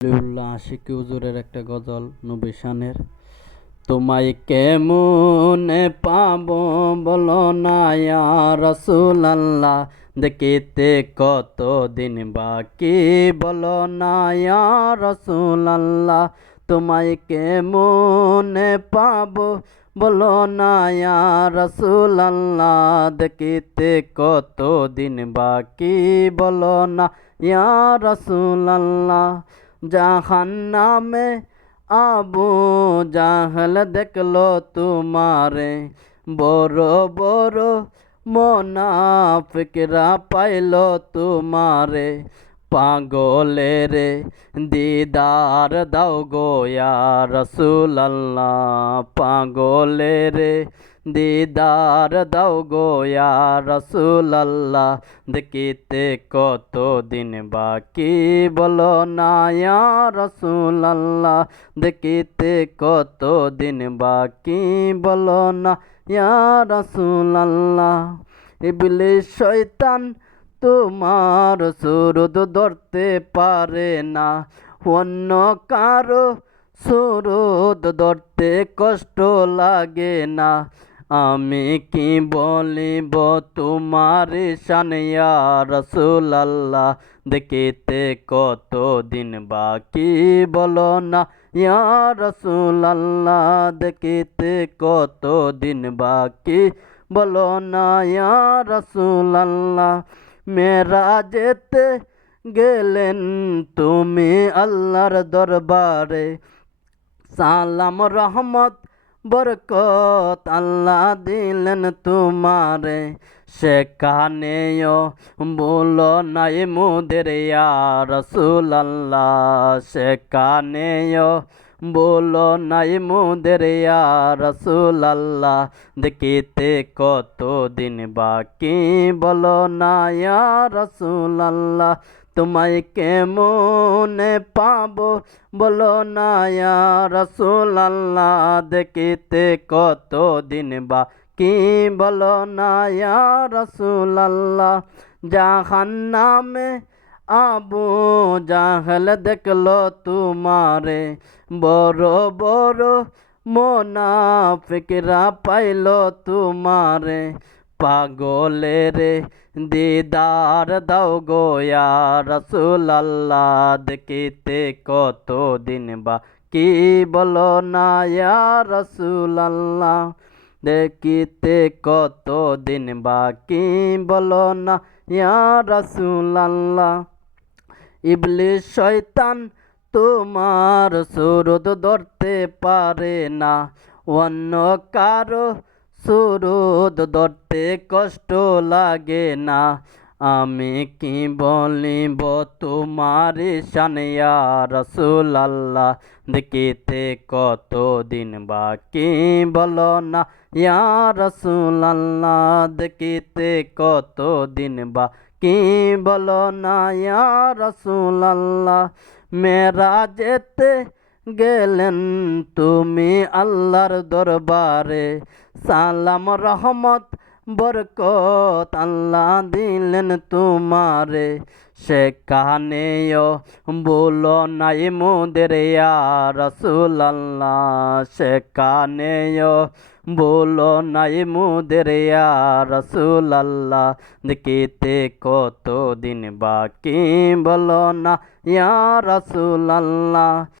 আলিউল্লাহ আশিকি হুজুরের একটা গজল নবী শানের। তোমায় কেমনে পাবো বলো না ইয়া রাসূলুল্লাহ, দেখিতে কতদিন বাকি বলো না ইয়া রাসূলুল্লাহ। তোমায় কেমনে পাবো বলো না ইয়া রাসূলুল্লাহ, দেখিতে কতদিন বাকি বলো না ইয়া রাসূলুল্লাহ। জাহান্নামে আবু জাহল দেখলো তোমারে, বড় বড় মোনাফিকরা পাইল তোমারে। পাগলের দিদার দাও গো ইয়া রাসূলুল্লাহ, পাগলের দিদার দাও গো ইয়া রাসূলুল্লাহ, দেখিতে কতদিন বাকি বলো না ইয়া রাসূলুল্লাহ, দেখিতে কতদিন বাকি বলো না ইয়া রাসূলুল্লাহ। ইবলিস শয়তান তোমার সুরত ধরতে পারে না, অন্য কারো সুরত ধরতে কষ্ট লাগে না। আমি কি বলিব তোমার শান ইয়া রাসূলুল্লাহ, দেখিতে কতদিন বাকি বলো না ইয়া রাসূলুল্লাহ, দেখিতে কতদিন বাকি বলো না ইয়া রাসূলুল্লাহ। মেরাজেতে গেলেন তুমি আল্লাহর দরবারে, সালাম রহমত বরকত আল্লাহ দিলেন তোমারে। সেখানেও বলো নাই মোদের ইয়া রাসূলুল্লাহ, সেখানেও বলো নাই মোদের ইয়া রাসূলুল্লাহ, দেখিতে কতদিন বাকি বলো না ইয়া রাসূলুল্লাহ। তোমায় কেমনে পাবো বলো না ইয়া রাসূলুল্লাহ, দেখিতে কতদিন বাকি বলো না ইয়া রাসূলুল্লাহ। জাহান্নামে আবু জাহল দেখলো তোমারে, বড় বড় মোনাফিকরা পাইল তোমারে। পাগলের দিদার দাও গো ইয়া রাসূলুল্লাহ, দেখিতে কতদিন বাকি বলো না ইয়া রাসূলুল্লাহ, দেখিতে কতদিন বাকি বলো না ইয়া রাসূলুল্লাহ। ইবলিস শয়তান তোমার সুরত ধরতে পারে না, অন্য কারো সুরত ধরতে কষ্ট লাগে না। আমি কি বলিব তোমার শান ইয়া রাসূলুল্লাহ, দেখিতে কতদিন বাকি বলো না ইয়া রাসূলুল্লাহ, দেখিতে কতদিন বাকি বলো না ইয়া রাসূলুল্লাহ। মেরাজেতে গেলেন তুমি আল্লাহর দরবারে, সালাম রহমত বরকত আল্লাহ দিলেন তোমারে। সেখানেও বলো নাই মোদের ইয়া রাসূলুল্লাহ, সেখানেও বলো নাই মোদের ইয়া রাসূলুল্লাহ, দেখিতে কতদিন বাকি বলো না ইয়া রাসূলুল্লাহ।